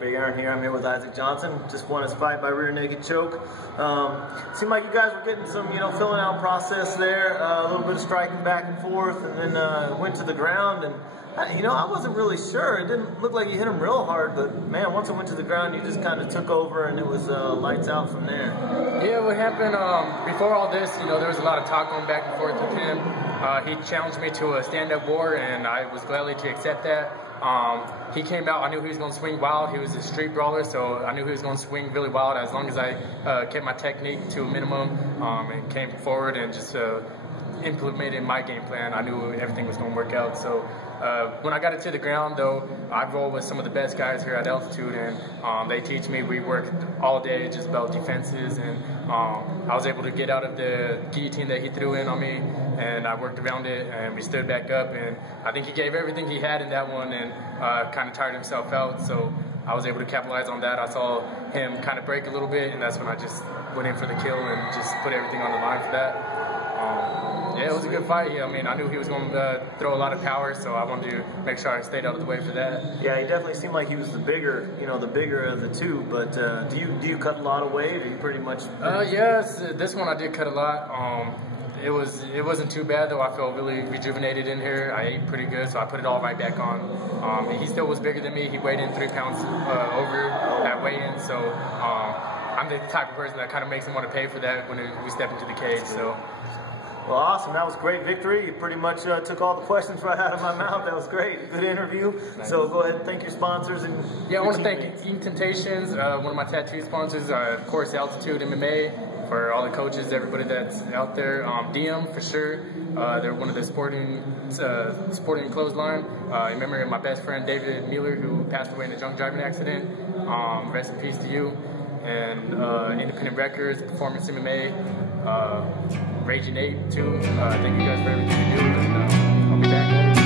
Big Aaron here. I'm here with Isaac Johnson. Just won his fight by rear naked choke. Seemed like you guys were getting some, filling out process there. A little bit of striking back and forth, and then went to the ground. And I wasn't really sure. It didn't look like you hit him real hard, but man, once it went to the ground, you just kind of took over, and it was lights out from there. Yeah, what happened before all this? There was a lot of talk going back and forth with him. He challenged me to a stand-up war, and I was gladly to accept that. He came out, I knew he was going to swing wild. He was a street brawler, so I knew he was going to swing really wild as long as I kept my technique to a minimum and came forward and just implemented my game plan. I knew everything was going to work out. So when I got it to the ground, though, I roll with some of the best guys here at altitude, and they teach me. We work all day just about defenses, and I was able to get out of the guillotine that he threw in on me, and I worked around it, and we stood back up, and I think he gave everything he had in that one, and kind of tired himself out, so I was able to capitalize on that. I saw him kind of break a little bit, and that's when I just went in for the kill and just put everything on the line for that. Yeah, it was a good fight. I mean, I knew he was going to throw a lot of power, so I wanted to make sure I stayed out of the way for that. Yeah, he definitely seemed like he was the bigger, the bigger of the two. But do you cut a lot of weight? Or you pretty much? Yes, this one I did cut a lot. It wasn't too bad though. I felt really rejuvenated in here. I ate pretty good, so I put it all right back on. He still was bigger than me. He weighed in 3 pounds over at weigh-in, so I'm the type of person that kind of makes him want to pay for that when we step into the cage. So. Well, awesome. That was a great victory. You pretty much took all the questions right out of my mouth. That was great. Good interview. Nice. So go ahead and thank your sponsors. And yeah, I want to thank Eating Temptations, one of my tattoo sponsors, of course, Altitude MMA, for all the coaches, everybody that's out there. DM, for sure. They're one of the sporting clothesline. In memory of my best friend, David Mueller, who passed away in a drunk driving accident. Rest in peace to you. And Independent Records, Performance MMA, Raging 8 too. Thank you guys for everything you do, and I'll be back.